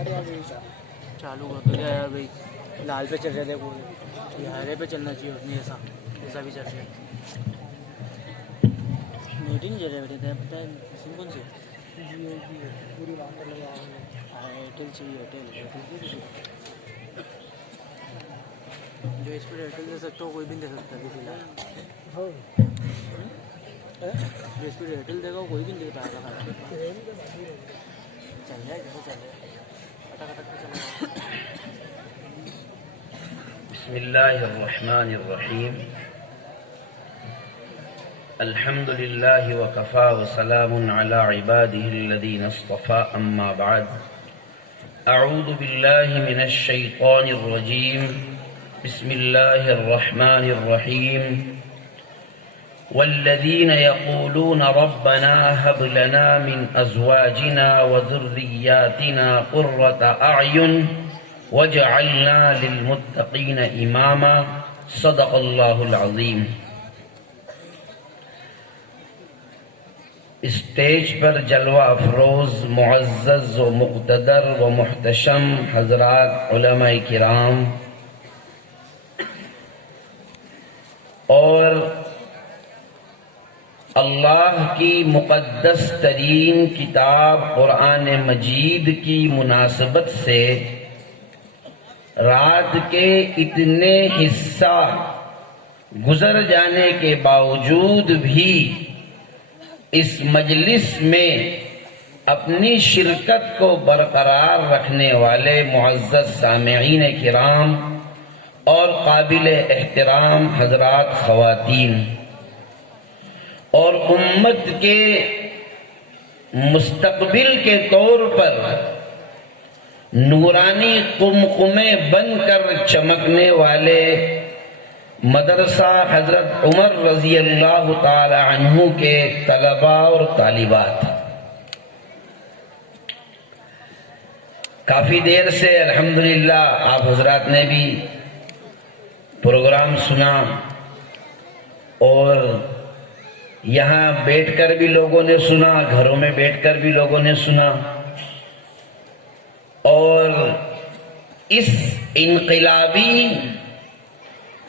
چالو کر دو یار بھائی، لال پہ چل رہے تھے پورے، یہ ہرے پہ چلنا چاہیے، نہیں ایسا ایسا بھی چل رہا ہے، نیٹ ہی نہیں چل رہے بیٹے، پتہ ہے سم کون سے ایئرٹیل چاہیے، ایئرٹیل جو اس پہ ایئرٹیل دے سکتے ہو کوئی بھی نہیں دے سکتا فی الحال، جو اس پہ ایئرٹیل دے گا کوئی بھی نہیں دے پائے گا، چل رہا ہے جیسے چل رہا ہے اٹک اٹک کے چل رہا ہے۔ بسم اللہ الرحمن الرحیم، الحمد للہ وکفا وسلام علی عباده الذین اصطفى، اما بعد، اعوذ باللہ من الشیطان الرجیم، بسم اللہ الرحمن الرحیم، والذین یقولون ربنا هب لنا من ازواجنا وذریاتنا قرة اعین وجعلنا للمتقین اماما، صدق اللہ العظیم۔ اسٹیج پر جلوہ افروز معزز و مقتدر و محتشم حضرات علماء کرام اور اللہ کی مقدس ترین کتاب قرآن مجید کی مناسبت سے رات کے اتنے حصہ گزر جانے کے باوجود بھی اس مجلس میں اپنی شرکت کو برقرار رکھنے والے معزز سامعین کرام اور قابل احترام حضرات خواتین اور امت کے مستقبل کے طور پر نورانی قمقمے بن کر چمکنے والے مدرسہ حضرت عمر رضی اللہ تعالی عنہ کے طلباء اور طالبات، کافی دیر سے الحمدللہ آپ حضرات نے بھی پروگرام سنا اور یہاں بیٹھ کر بھی لوگوں نے سنا، گھروں میں بیٹھ کر بھی لوگوں نے سنا، اور اس انقلابی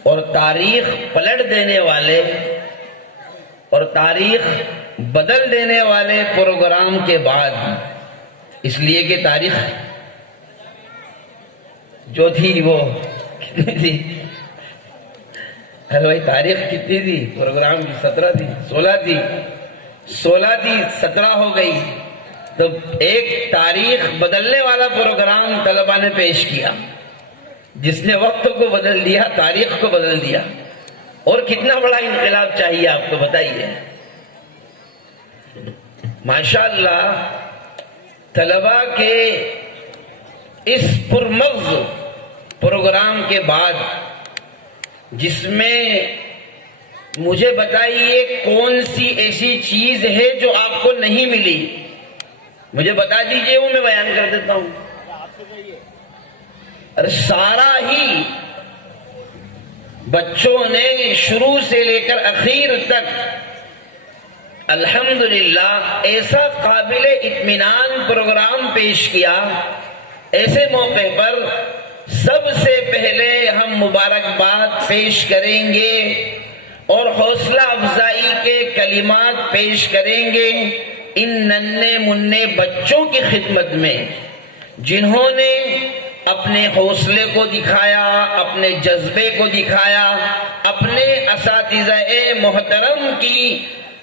اور تاریخ پلٹ دینے والے اور تاریخ بدل دینے والے پروگرام کے بعد، اس لیے کہ تاریخ جو تھی وہ کتنی تھی؟ ارے بھائی تاریخ کتنی تھی؟ پروگرام کی 17 تھی، 16 تھی، 16 تھی 17 ہو گئی، تو ایک تاریخ بدلنے والا پروگرام طلباء نے پیش کیا جس نے وقت کو بدل دیا، تاریخ کو بدل دیا، اور کتنا بڑا انقلاب چاہیے آپ کو بتائیے۔ ماشاءاللہ طلباء کے اس پرمغز پروگرام کے بعد، جس میں مجھے بتائیے کون سی ایسی چیز ہے جو آپ کو نہیں ملی، مجھے بتا دیجئے، وہ میں بیان کر دیتا ہوں۔ اور سارا ہی بچوں نے شروع سے لے کر اخیر تک الحمدللہ ایسا قابل اطمینان پروگرام پیش کیا۔ ایسے موقع پر سب سے پہلے ہم مبارکباد پیش کریں گے اور حوصلہ افزائی کے کلمات پیش کریں گے ان ننھے منھے بچوں کی خدمت میں، جنہوں نے اپنے حوصلے کو دکھایا، اپنے جذبے کو دکھایا، اپنے اساتذہ محترم کی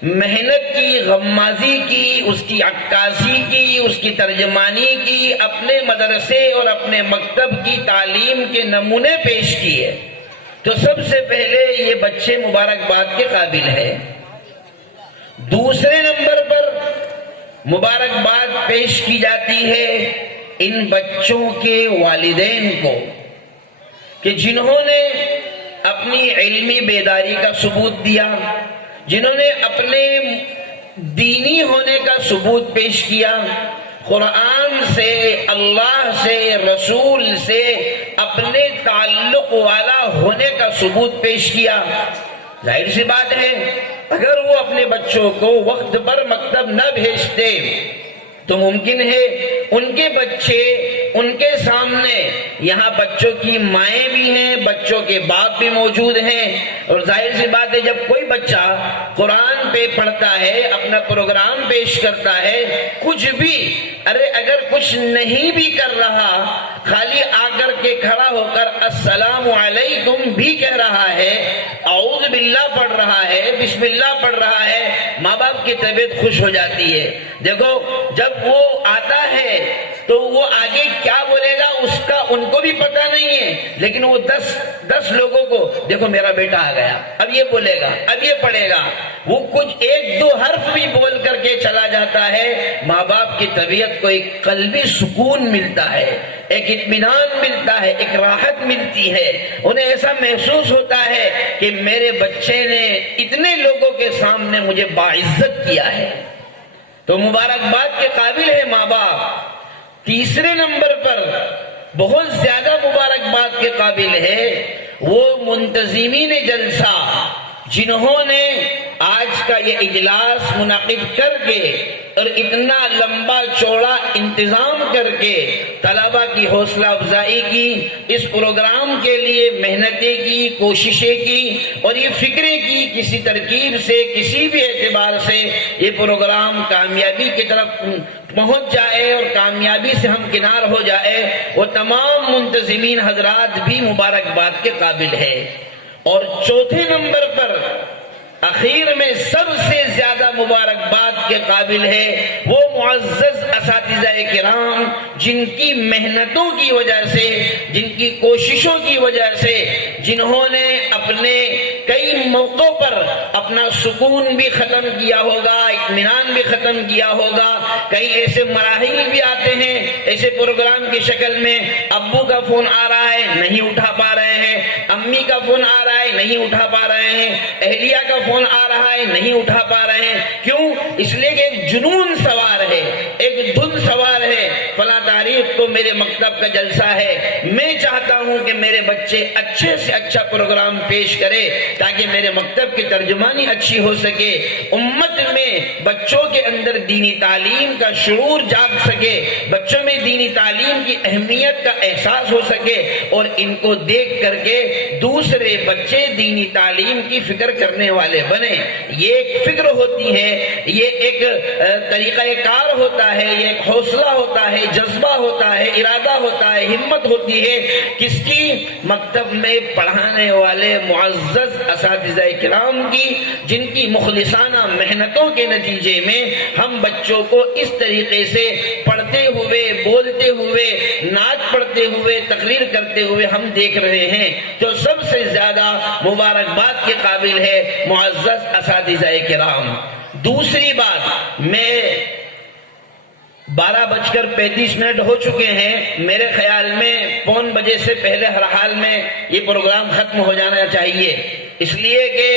محنت کی، غمازی کی، اس کی عکاسی کی، اس کی ترجمانی کی، اپنے مدرسے اور اپنے مکتب کی تعلیم کے نمونے پیش کیے، تو سب سے پہلے یہ بچے مبارکباد کے قابل ہیں۔ دوسرے نمبر پر مبارکباد پیش کی جاتی ہے ان بچوں کے والدین کو کہ جنہوں نے اپنی علمی بیداری کا ثبوت دیا، جنہوں نے اپنے دینی ہونے کا ثبوت پیش کیا، قرآن سے، اللہ سے، رسول سے اپنے تعلق والا ہونے کا ثبوت پیش کیا۔ ظاہر سی بات ہے اگر وہ اپنے بچوں کو وقت پر مکتب نہ بھیجتے تو ممکن ہے ان کے بچے ان کے سامنے یہاں بچوں کی مائیں بھی ہیں، بچوں کے باپ بھی موجود ہیں، اور ظاہر سی بات ہے جب کوئی بچہ قرآن پہ پڑھتا ہے، اپنا پروگرام پیش کرتا ہے، کچھ بھی اگر کچھ نہیں بھی کر رہا، خالی آ کر کے کھڑا ہو کر السلام علیکم بھی کہہ رہا ہے، اعوذ باللہ پڑھ رہا ہے، بسم اللہ پڑھ رہا ہے، ماں باپ کی طبیعت خوش ہو جاتی ہے۔ دیکھو جب وہ آتا ہے تو وہ آگے کیا بولے گا اس کا ان کو بھی پتہ نہیں ہے، لیکن وہ دس لوگوں کو دیکھو میرا بیٹا آ گیا، اب یہ بولے گا، اب یہ پڑھے گا، وہ کچھ ایک دو حرف بھی بول کر کے چلا جاتا ہے، ماں باپ کی طبیعت کو ایک قلبی سکون ملتا ہے، ایک اطمینان ملتا ہے، ایک راحت ملتی ہے، انہیں ایسا محسوس ہوتا ہے کہ میرے بچے نے اتنے لوگوں کے سامنے مجھے باعزت کیا ہے۔ تو مبارکباد کے قابل ہے ماں باپ۔ تیسرے نمبر پر بہت زیادہ مبارکباد کے قابل ہے وہ منتظمین جلسہ، جنہوں نے آج کا یہ اجلاس منعقد کر کے اور اتنا لمبا چوڑا انتظام کر کے طلبہ کی حوصلہ افزائی کی، اس پروگرام کے لیے محنتیں کی، کوششیں کی، اور یہ فکریں کی کسی ترکیب سے، کسی بھی اعتبار سے یہ پروگرام کامیابی کی طرف پہنچ جائے اور کامیابی سے ہم کنار ہو جائے، وہ تمام منتظمین حضرات بھی مبارکباد کے قابل ہے۔ اور چوتھے نمبر پر اخیر میں سب سے زیادہ مبارکباد کے قابل ہے وہ معزز اساتذہ کرام، جن کی محنتوں کی وجہ سے، جن کی کوششوں کی وجہ سے، جنہوں نے اپنے کئی موقعوں پر اپنا سکون بھی ختم کیا ہوگا، اطمینان بھی ختم کیا ہوگا۔ کئی ایسے مراحل بھی آتے ہیں ایسے پروگرام کی شکل میں، ابو کا فون آ رہا ہے نہیں اٹھا پا رہے ہیں، امی کا فون آ رہا ہے نہیں اٹھا پا رہے ہیں، اہلیہ کا فون آ رہا ہے نہیں اٹھا پا رہے ہیں۔ کیوں؟ اس لیے کہ ایک جنون سوار ہے، ایک دھن سوار ہے، فلاں تاریخ کو میرے مکتب کا جلسہ ہے، میں چاہتا ہوں کہ میرے بچے اچھے سے اچھا پروگرام پیش کرے تاکہ میرے مکتب کی ترجمانی اچھی ہو سکے، امت میں بچوں کے اندر دینی تعلیم کا شعور جاگ سکے، بچوں میں دینی تعلیم کی اہمیت کا احساس ہو سکے، اور ان کو دیکھ کر کے دوسرے بچے دینی تعلیم کی فکر کرنے والے بنے۔ یہ ایک فکر ہوتی ہے، یہ ایک طریقہ کار ہوتا ہے، یہ ایک حوصلہ ہوتا ہے، جذبہ ہوتا ہے، ارادہ ہوتا ہے، ہمت ہوتی ہے، کس کی؟ مکتب میں پڑھانے والے معزز اساتذہ کرام کی، جن کی مخلصانہ محنتوں کے نتیجے میں ہم بچوں کو اس طریقے سے پڑھتے ہوئے، بولتے ہوئے، نعت پڑھتے ہوئے، تقریر کرتے ہوئے ہم دیکھ رہے ہیں، تو سب سے زیادہ مبارکباد کے قابل ہے معزز اساتذہ کرام۔ دوسری بات، میں 12:35 ہو چکے ہیں، میرے خیال میں 1 بجے سے پہلے ہر حال میں یہ پروگرام ختم ہو جانا چاہیے، اس لیے کہ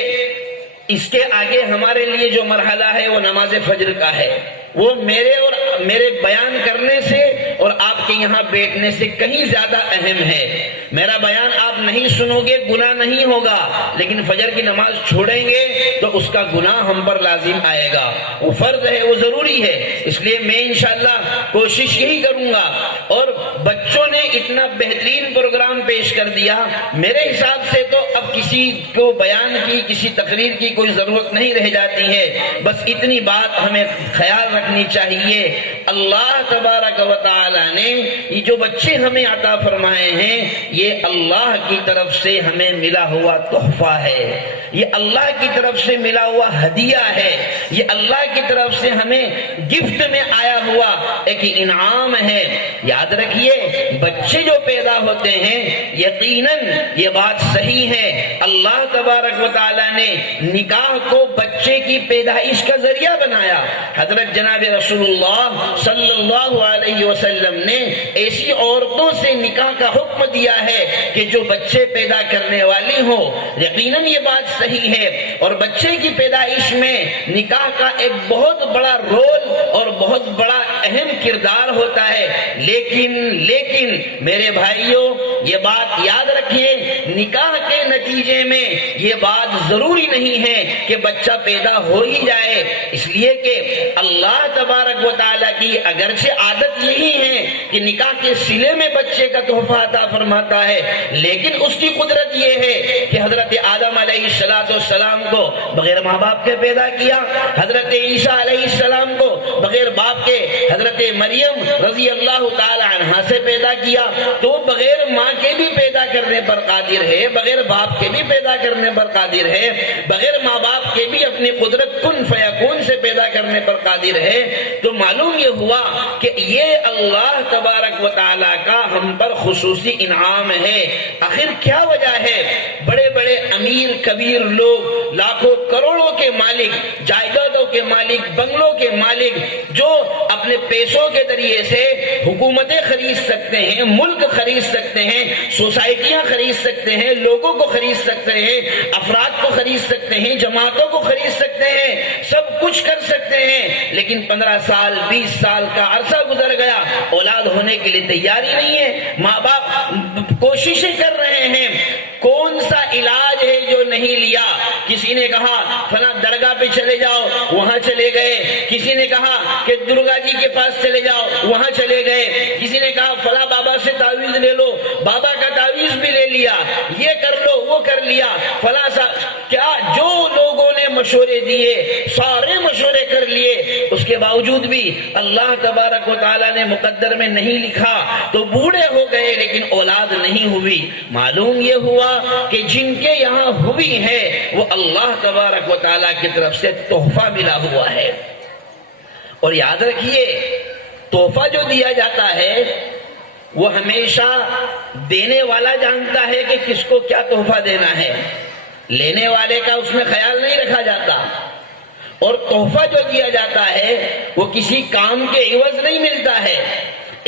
اس کے آگے ہمارے لیے جو مرحلہ ہے وہ نماز فجر کا ہے، وہ میرے بیان کرنے سے اور آپ کے یہاں بیٹھنے سے کہیں زیادہ اہم ہے۔ میرا بیان آپ نہیں سنو گے گناہ نہیں ہوگا، لیکن فجر کی نماز چھوڑیں گے تو اس کا گناہ ہم پر لازم آئے گا، وہ فرض ہے، وہ ضروری ہے، اس لیے میں انشاءاللہ کوشش یہی کروں گا۔ اور بچوں نے اتنا بہترین پروگرام پیش کر دیا، میرے حساب سے تو اب کسی کو بیان کی، کسی تقریر کی کوئی ضرورت نہیں رہ جاتی ہے، بس اتنی بات ہمیں خیال رکھنی چاہیے، اللہ تبارک و تعالی نے یہ جو بچے ہمیں عطا فرمائے ہیں یہ اللہ کی طرف سے ہمیں ملا ہوا تحفہ ہے، یہ اللہ کی طرف سے ملا ہوا ہدیہ ہے، یہ اللہ کی طرف سے ہمیں گفٹ میں آیا ہوا ایک انعام ہے۔ یاد رکھیے بچے جو پیدا ہوتے ہیں یقیناً یہ بات صحیح ہے، اللہ تبارک و تعالی نے نکاح کو بچے کی پیدائش کا ذریعہ بنایا۔ حضرت جناب رسول اللہ صلی اللہ علیہ وسلم نے ایسی عورتوں سے نکاح کا حکم دیا ہے کہ جو بچے پیدا کرنے والی ہوں، یقیناً یہ بات صحیح ہے، اور بچے کی پیدائش میں نکاح کا ایک بہت بڑا رول اور بہت بڑا اہم کردار ہوتا ہے، لیکن میرے بھائیوں یہ بات یاد رکھیں، نکاح کے نتیجے میں یہ بات ضروری نہیں ہے کہ بچہ پیدا ہو ہی جائے، اس لیے کہ اللہ تبارک و تعالیٰ کی اگرچہ عادت یہی ہے کہ نکاح کے صلے میں بچے کا تحفہ عطا فرماتا ہے، لیکن اس کی قدرت یہ ہے کہ حضرت آدم علیہ السلام کو بغیر ماں باپ کے پیدا کیا، حضرت عیسیٰ علیہ السلام کو بغیر باپ کے حضرت مریم رضی اللہ تعالی عنہا سے پیدا کیا، تو بغیر ماں کے بھی پیدا کرنے پر قادر ہے، بغیر باپ کے بھی پیدا کرنے پر قادر ہے، بغیر ماں باپ کے بھی اپنی قدرت کن فیکون سے پیدا کرنے پر قادر ہے۔ تو معلوم یہ ہوا کہ یہ اللہ تبارک و تعالیٰ کا ہم پر خصوصی انعام ہے۔ آخر کیا وجہ ہے؟ بڑے بڑے امیر کبیر لوگ، لاکھوں کروڑوں کے مالک، جائیدادوں کے مالک، بنگلوں کے مالک، جو اپنے پیسوں کے ذریعے سے حکومتیں خرید سکتے ہیں، ملک خرید سکتے ہیں، سوسائٹیاں خرید سکتے ہیں، لوگوں کو خرید سکتے ہیں، افراد کو خرید سکتے ہیں، جماعتوں کو خرید سکتے ہیں، سب کچھ کر سکتے ہیں، لیکن 15 سال 20 سال کا عرصہ گزر گیا، اولاد ہونے کے لیے تیاری نہیں ہے، ماں باپ کوششیں کر رہے ہیں، کون سا علاج ہے جو نہیں لیا؟ کسی نے کہا فلاں درگاہ پہ چلے جاؤ، وہاں چلے گئے، کسی نے کہا کہ درگا جی کے پاس چلے جاؤ، وہاں چلے گئے، کسی نے کہا فلاں بابا سے تعویذ لے لو، بابا کا تعویذ بھی لے لیا، یہ کر لو وہ کر لیا، فلاں سا کیا جو لوگوں نے مشورے دیے سارے مشورے کر لیے، اس کے باوجود بھی اللہ تبارک و تعالیٰ نے مقدر میں نہیں لکھا، تو بوڑھے ہو گئے لیکن اولاد نہیں ہوئی۔ معلوم یہ ہوا کہ جن کے یہاں ہوئی ہے وہ اللہ تبارک و تعالیٰ کی طرف سے تحفہ ملا ہوا ہے۔ اور یاد رکھیے، تحفہ جو دیا جاتا ہے وہ ہمیشہ دینے والا جانتا ہے کہ کس کو کیا تحفہ دینا ہے، لینے والے کا اس میں خیال نہیں رکھا جاتا۔ اور تحفہ جو دیا جاتا ہے وہ کسی کام کے عوض نہیں ملتا ہے۔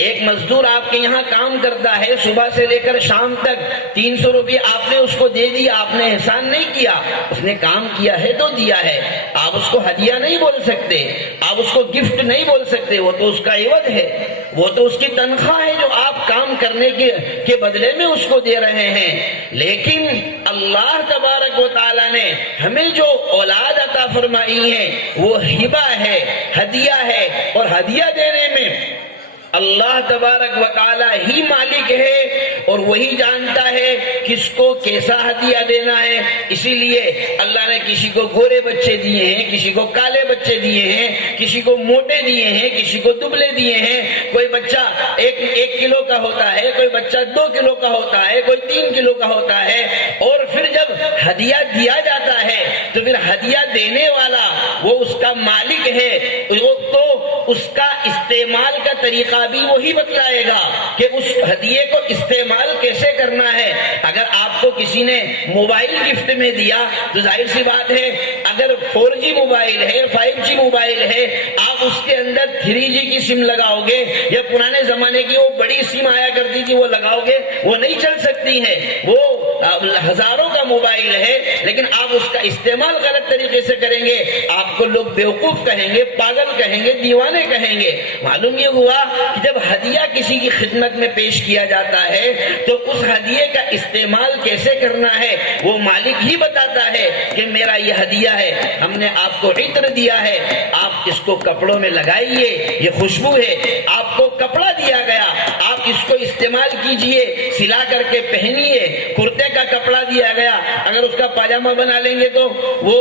ایک مزدور آپ کے یہاں کام کرتا ہے، صبح سے لے کر شام تک 300 روپے آپ نے اس کو دے دیا، آپ نے احسان نہیں کیا، اس نے کام کیا ہے تو دیا ہے، آپ اس کو ہدیہ نہیں بول سکتے، آپ اس کو گفٹ نہیں بول سکتے، وہ تو اس کا عوض ہے، وہ تو اس کی تنخواہ ہے جو آپ کام کرنے کے بدلے میں اس کو دے رہے ہیں۔ لیکن اللہ تبارک و تعالیٰ نے ہمیں جو اولاد عطا فرمائی ہے وہ ہبہ ہے، ہدیہ ہے، اور ہدیہ دینے میں اللہ تبارک و تعالی ہی مالک ہے اور وہی جانتا ہے کس کو کیسا ہدیہ دینا ہے۔ اسی لیے اللہ نے کسی کو گورے بچے دیے ہیں، کسی کو کالے بچے دیے ہیں، کسی کو موٹے دیے ہیں، کسی کو دبلے دیے ہیں، کوئی بچہ ایک کلو کا ہوتا ہے، کوئی بچہ 2 کلو کا ہوتا ہے، کوئی 3 کلو کا ہوتا ہے۔ اور پھر جب ہدیہ دیا جاتا ہے تو پھر ہدیہ دینے والا وہ اس کا مالک ہے، تو اس کا استعمال کا طریقہ بھی وہی بتلائے گا کہ اس ہدیے کو استعمال کیسے کرنا ہے۔ اگر آپ کو کسی نے موبائل گفٹ میں دیا تو ظاہر سی بات ہے، اگر 4G موبائل ہے، 5G موبائل ہے، آپ اس کے اندر 3G کی سم لگاؤ گے یا پرانے زمانے کی وہ بڑی سم آیا کرتی تھی وہ لگاؤ گے، وہ نہیں چل سکتی ہے، وہ ہزاروں کا موبائل ہے، لیکن آپ اس کا استعمال غلط طریقے سے کریں گے، آپ کو لوگ بیوقوف کہیں گے، پاگل کہیں گے، دیوانے کہیں گے۔ معلوم یہ ہوا کہ جب ہدیہ کسی کی خدمت میں پیش کیا جاتا ہے تو اس ہدیے کا استعمال کیسے کرنا ہے وہ مالک ہی بتاتا ہے کہ میرا یہ ہدیہ ہے، ہم نے آپ کو عطر دیا ہے، آپ اس کو کپڑوں میں لگائیے، یہ خوشبو ہے، آپ کو کپڑا دیا گیا، آپ اس کو استعمال کیجئے، سلا کر کے پہنیے، کرتے کا کپڑا دیا گیا، اگر اس کا پاجامہ بنا لیں گے تو وہ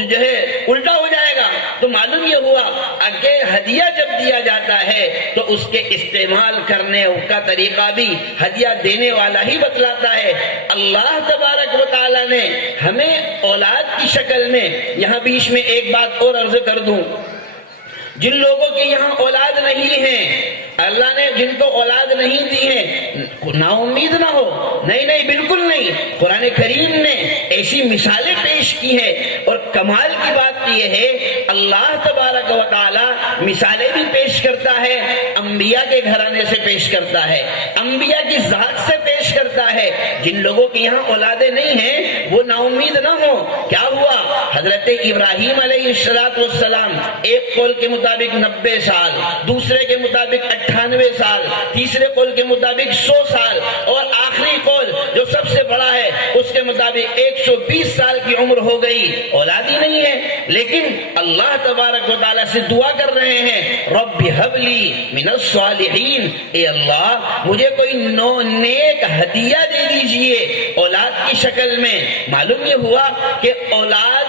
جو ہے الٹا ہو جائے گا۔ تو معلوم یہ ہوا کہ ہدیہ جب دیا جاتا ہے تو اس کے استعمال کرنے کا طریقہ بھی ہدیہ دینے والا ہی بتلاتا ہے۔ اللہ تبارک و تعالی نے ہمیں اولاد کی شکل میں، یہاں بیچ میں ایک بات اور عرض کر دوں، جن لوگوں کے یہاں اولاد نہیں ہے، اللہ نے جن کو اولاد نہیں دی ہے، نا امید نہ ہو، نہیں بالکل نہیں، قرآن کریم نے ایسی مثالیں پیش کی ہیں، اور کمال کی بات یہ ہے اللہ تبارک و تعالی مثالیں بھی پیش کرتا ہے، انبیاء کے گھرانے سے پیش کرتا ہے، انبیاء کی ذات سے پیش پیش کرتا ہے. جن لوگوں کے یہاں اولادیں نہیں ہیں وہ نا امید نہ ہو. کیا ہوا؟ حضرت ابراہیم علیہ السلام ایک قول کے مطابق 90 سال، دوسرے کے مطابق 98 سال، تیسرے قول کے مطابق 100 سال، اور آخری قول جو سب سے بڑا ہے اس کے مطابق 120 سال کی عمر ہو گئی، اولاد ہی نہیں ہے. لیکن اللہ تبارک و تعالیٰ سے دعا کر رہے ہیں، رب هب لی من الصالحین، اے اللہ مجھے کوئی نیک ہدیہ دے دیجئے اولاد کی شکل میں. معلوم یہ ہوا کہ اولاد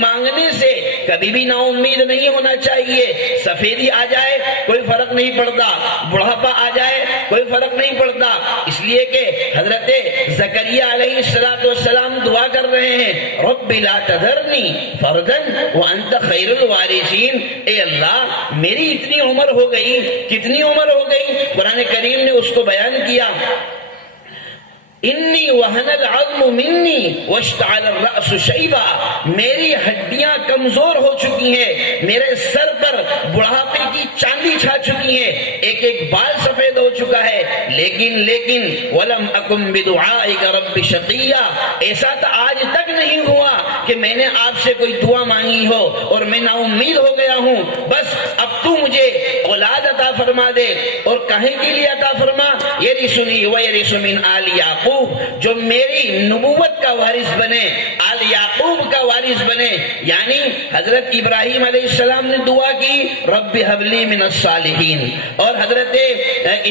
مانگنے سے کبھی بھی نا امید نہیں ہونا چاہیے. سفیدی آ جائے کوئی فرق نہیں پڑتا، بڑھاپا آ جائے کوئی فرق نہیں پڑتا. اس لیے کہ حضرت زکریا علیہ السلام دعا کر رہے ہیں، رب لا تذرنی فردا وانت خیر الوارثین. اے اللہ میری اتنی عمر ہو گئی، کتنی عمر ہو گئی؟ قرآن کریم نے اس کو بیان کیا، انی وہن العظم منی واشتعل الرأس شیبا، میری ہڈیاں کمزور ہو چکی ہیں، میرے سر پر بڑھاپے کی چاندی چھا چکی ہے، ایک ایک بال سفید ہو چکا ہے. لیکن ولم اکم بدعائک رب شقیا، ایسا تو آج تک نہیں ہوا کہ میں نے آپ سے کوئی دعا مانگی ہو اور میں نا امید ہو گیا ہوں. بس اب تو مجھے اولاد عطا فرما دے. اور کہیں کے لیے عطا فرما؟ یرثنی ویرث من آل یعقوب، جو میری نبوت کا وارث بنے، آل یعقوب کا وارث بنے. یعنی حضرت ابراہیم علیہ السلام نے دعا کی رب هب لی من الصالحین، اور حضرت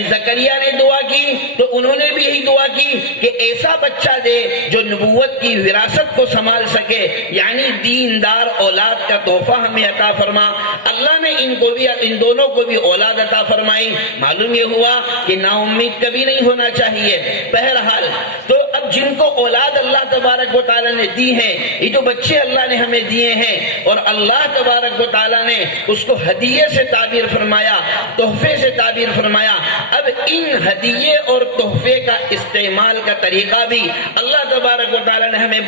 زکریا نے دعا کی تو انہوں نے بھی یہی دعا کی کہ ایسا بچہ دے جو نبوت کی وراثت کو سنبھال سکے. یعنی دیندار اولاد کا تحفہ ہمیں عطا فرما. اللہ نے ان دونوں کو بھی اولاد عطا فرمائی. معلوم یہ ہوا کہ نا امید کبھی نہیں ہونا چاہیے. بہرحال تو اب جن کو اولاد اللہ تبارک و تعالیٰ نے دی ہیں، یہ جو بچے اللہ نے ہمیں دیے ہیں، اور اللہ تبارک و تعالیٰ نے اس کو ہدیے سے تعبیر فرمایا، تحفے سے تعبیر فرمایا. اب ان ہدیے اور تحفے کا استعمال کا طریقہ بھی اللہ تبارک و تعالیٰ نے ہمیں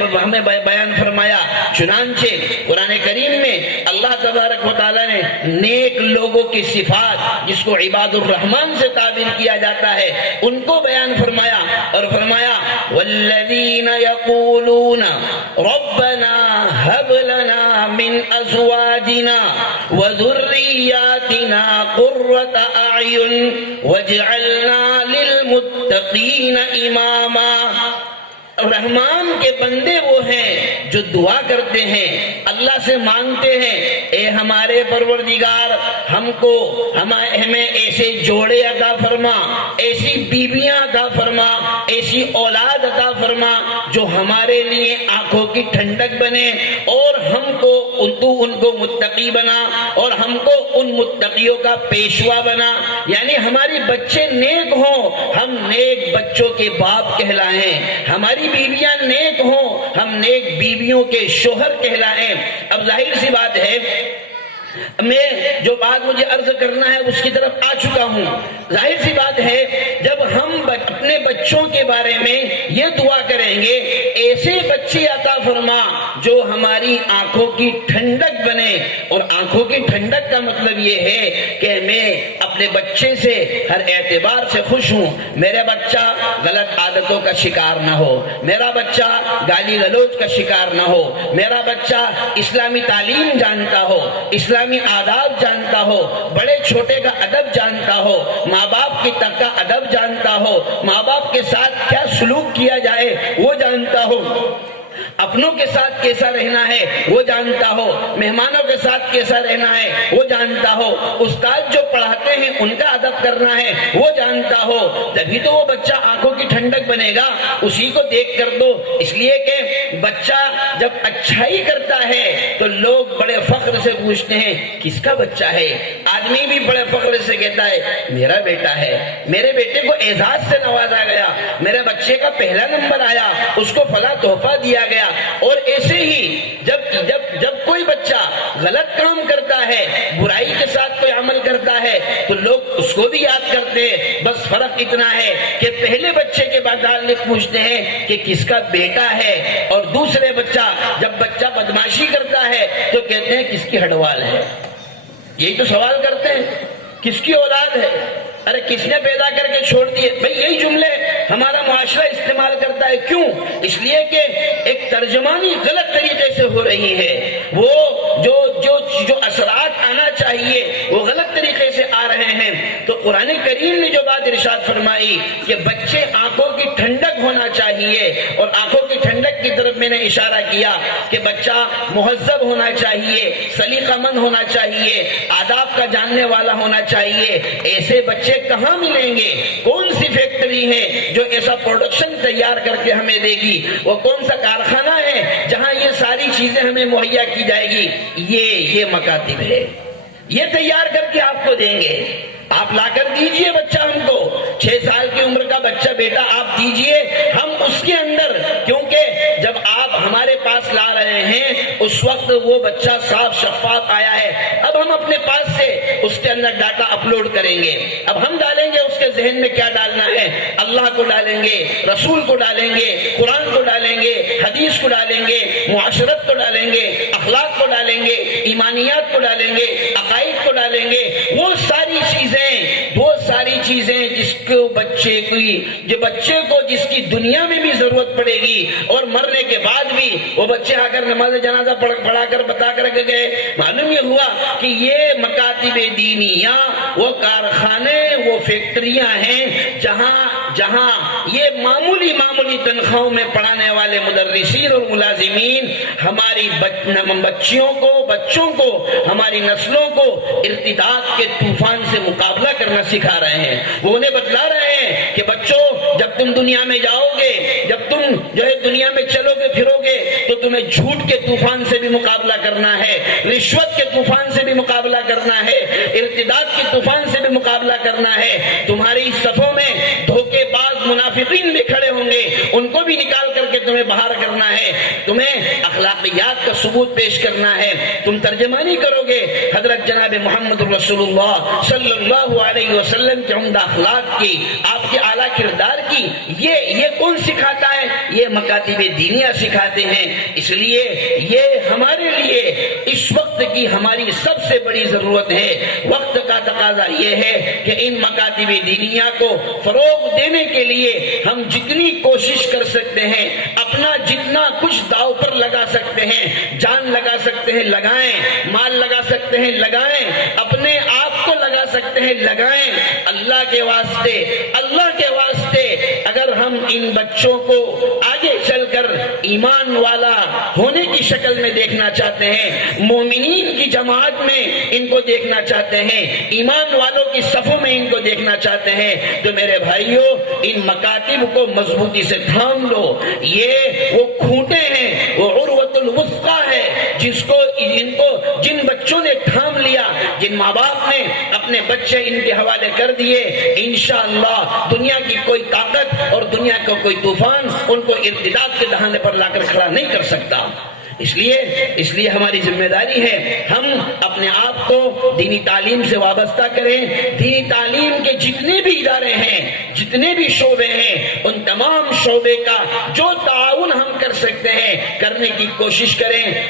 بیان فرمایا. چنانچہ قرآن کریم میں اللہ تبارک و تعالیٰ نے نیک لوگوں کی صفات، جس کو عباد الرحمن سے تعبیر کیا جاتا ہے، ان کو بیان فرمایا اور فرمایا والذین یقولون ربنا هب لنا من ازواجنا وذریاتنا قرة اعین واجعلنا للمتقین اماما. رحمان کے بندے وہ ہیں جو دعا کرتے ہیں، اللہ سے مانگتے ہیں، اے ہمارے پروردگار ہمیں ایسے جوڑے عطا فرما، ایسی بیویاں عطا فرما، ایسی اولاد عطا فرما جو ہمارے لیے آنکھوں کی ٹھنڈک بنے، اور تو ان کو متقی بنا، اور ہم کو ان متقیوں کا پیشوا بنا. یعنی ہماری بچے نیک ہوں، ہم نیک بچوں کے باپ کہلائیں، ہماری بیویاں نیک ہوں، ہم نیک بیویوں کے شوہر کہلائیں. اب ظاہر سی بات ہے، میں جو بات مجھے عرض کرنا ہے اس کی طرف آ چکا ہوں. ظاہر سی بات ہے جب ہم اپنے بچوں کے بارے میں یہ دعا کریں گے، ایسے بچے عطا فرما جو ہماری آنکھوں کی ٹھنڈک بنے. اور آنکھوں کی ٹھنڈک کا مطلب یہ ہے کہ میں اپنے بچے سے ہر اعتبار سے خوش ہوں. میرا بچہ غلط عادتوں کا شکار نہ ہو، میرا بچہ گالی گلوچ کا شکار نہ ہو، میرا بچہ اسلامی تعلیم جانتا ہو، اسلامی آداب جانتا ہو، بڑے چھوٹے کا ادب جانتا ہو، ماں باپ کی تک کا ادب جانتا ہو، ماں باپ کے ساتھ کیا سلوک کیا جائے وہ جانتا ہو، اپنوں کے ساتھ کیسا رہنا ہے وہ جانتا ہو، مہمانوں کے ساتھ کیسا رہنا ہے وہ جانتا ہو، استاد جو پڑھاتے ہیں ان کا ادب کرنا ہے وہ جانتا ہو. تبھی تو وہ بچہ آنکھوں کی ٹھنڈک بنے گا. اسی کو دیکھ کر دو. اس لیے کہ بچہ جب اچھائی کرتا ہے تو لوگ بڑے فخر سے پوچھتے ہیں کس کا بچہ ہے. آدمی بھی بڑے فخر سے کہتا ہے میرا بیٹا ہے، میرے بیٹے کو اعزاز سے نوازا گیا، میرے بچے کا پہلا نمبر آیا، اس کو فلاں تحفہ دیا گیا. اور ایسے ہی جب کوئی بچہ غلط کام کرتا ہے، برائی کے ساتھ کوئی عمل کرتا ہے، تو لوگ اس کو بھی یاد کرتے ہیں. بس فرق اتنا ہے کہ پہلے بچے کے متعلق پوچھتے ہیں کہ کس کا بیٹا ہے، اور دوسرے جب بچہ بدماشی کرتا ہے تو کہتے ہیں کس کی ہڈوال ہے. یہی تو سوال کرتے ہیں، کس کی اولاد ہے، ارے کس نے پیدا کر کے چھوڑ دیے. بھئی یہی جملے ہمارا معاشرہ استعمال کرتا ہے. کیوں؟ اس لیے کہ ایک ترجمانی غلط طریقے سے ہو رہی ہے. وہ جو اثرات آنا چاہیے وہ غلط طریقے سے آ رہے ہیں. تو قرآن کریم نے جو بات ارشاد فرمائی کہ بچے آنکھوں کی ٹھنڈک ہونا چاہیے، اور آنکھوں کی ٹھنڈک کی طرف میں نے اشارہ کیا کہ بچہ مہذب ہونا چاہیے، سلیقہ مند ہونا چاہیے، آداب کا جاننے والا ہونا چاہیے. ایسے بچے کہاں ملیں گے؟ کون سی فیکٹری ہے جو ایسا پروڈکشن تیار کر کے ہمیں دے گی؟ وہ کون سا کارخانہ ہے جہاں یہ ساری چیزیں ہمیں مہیا کی جائے گی؟ یہ مکاتب ہے، یہ تیار کر کے آپ کو دیں گے. آپ لا کر دیجئے بچہ ہم کو، 6 سال کی عمر کا بچہ بیٹا آپ دیجئے، ہم اس کے اندر، کیونکہ جب آپ ہمارے پاس لا رہے ہیں اس وقت وہ بچہ صاف شفاف آیا ہے. اب ہم اپنے پاس سے اس کے اندر ڈاٹا اپلوڈ کریں گے. اب ہم ڈالیں گے اس کے ذہن میں کیا ڈالنا ہے. اللہ کو ڈالیں گے، رسول کو ڈالیں گے، قرآن کو ڈالیں گے، حدیث کو ڈالیں گے، معاشرت کو ڈالیں گے، اخلاق کو ڈالیں گے، ایمانیات کو ڈالیں گے، عقائد کو ڈالیں گے. وہ ساری چیزیں جس کو بچے کو جس کی دنیا میں بھی ضرورت پڑے گی اور مرنے کے بعد بھی. وہ بچے آ کر نماز جنازہ پڑھا کر بتا کر کے گئے. معلوم یہ ہوا کہ یہ مکاتب دینیہ وہ کارخانے، وہ فیکٹریاں ہیں جہاں یہ معمولی تنخواہوں میں پڑھانے والے مدرسین اور ملازمین ہماری بچوں کو ہماری نسلوں کو ارتداد کے طوفان سے مقابلہ کرنا سکھا رہے ہیں. وہ انہیں بتلا رہے ہیں کہ بچوں، جب تم دنیا میں جاؤ گے، جب تم جو ہے دنیا میں چلو گے پھرو گے، تو تمہیں جھوٹ کے طوفان سے بھی مقابلہ کرنا ہے، رشوت کے طوفان سے بھی مقابلہ کرنا ہے، ارتداد کے طوفان سے بھی مقابلہ کرنا ہے. تمہاری صفوں میں دھوکے باز منافقین بھی کھڑے ہوں گے، ان کو بھی نکال کر کے تمہیں باہر کرنا ہے. تمہیں اخلاقیات کا ثبوت پیش کرنا ہے. تم ترجمانی کرو گے حضرت جناب محمد رسول اللہ صلی اللہ علیہ وسلم کے عمدہ اخلاق کی، آپ کے اعلیٰ کردار کی. یہ کون سکھاتا ہے؟ یہ مکاتب دینیہ سکھاتے ہیں. اس لیے یہ ہمارے لیے اس وقت کی ہماری سب سے بڑی ضرورت ہے. وقت کا تقاضا یہ ہے کہ ان مکاتب دینیہ کو فروغ دینے کے لیے ہم جتنی کوشش کر سکتے ہیں، اپنا جتنا کچھ داؤ پر لگا سکتے ہیں، جان لگا سکتے ہیں لگائیں، مال لگا سکتے ہیں لگائیں، اپنے آپ کو لگا سکتے ہیں لگائیں. اللہ کے واسطے اگر ہم ان بچوں کو آگے چل کر ایمان والا ہونے کی شکل میں دیکھنا چاہتے ہیں، مومنین کی جماعت میں ان کو دیکھنا چاہتے ہیں، ایمان والوں کی صفوں میں ان کو دیکھنا چاہتے ہیں، تو میرے بھائیوں ان مکاتب کو مضبوطی سے تھام لو. یہ وہ کھوٹے ہیں، وہ عروۃ الوثقی ہے جن بچوں نے تھام لیا، جن ماں باپ نے اپنے بچے ان کے حوالے کر دیے. انشاءاللہ دنیا کی کوئی طاقت اور دنیا کا کوئی طوفان ان کو ارتداد کے دہانے پر لا کر کھڑا نہیں کر سکتا. اس لیے ہماری ذمہ داری ہے ہم اپنے آپ کو دینی تعلیم سے وابستہ کریں. دینی تعلیم کے جتنے بھی ادارے ہیں، جتنے بھی شعبے ہیں، ان تمام شعبے کا جو تعاون ہم کر سکتے ہیں کرنے کی کوشش کریں.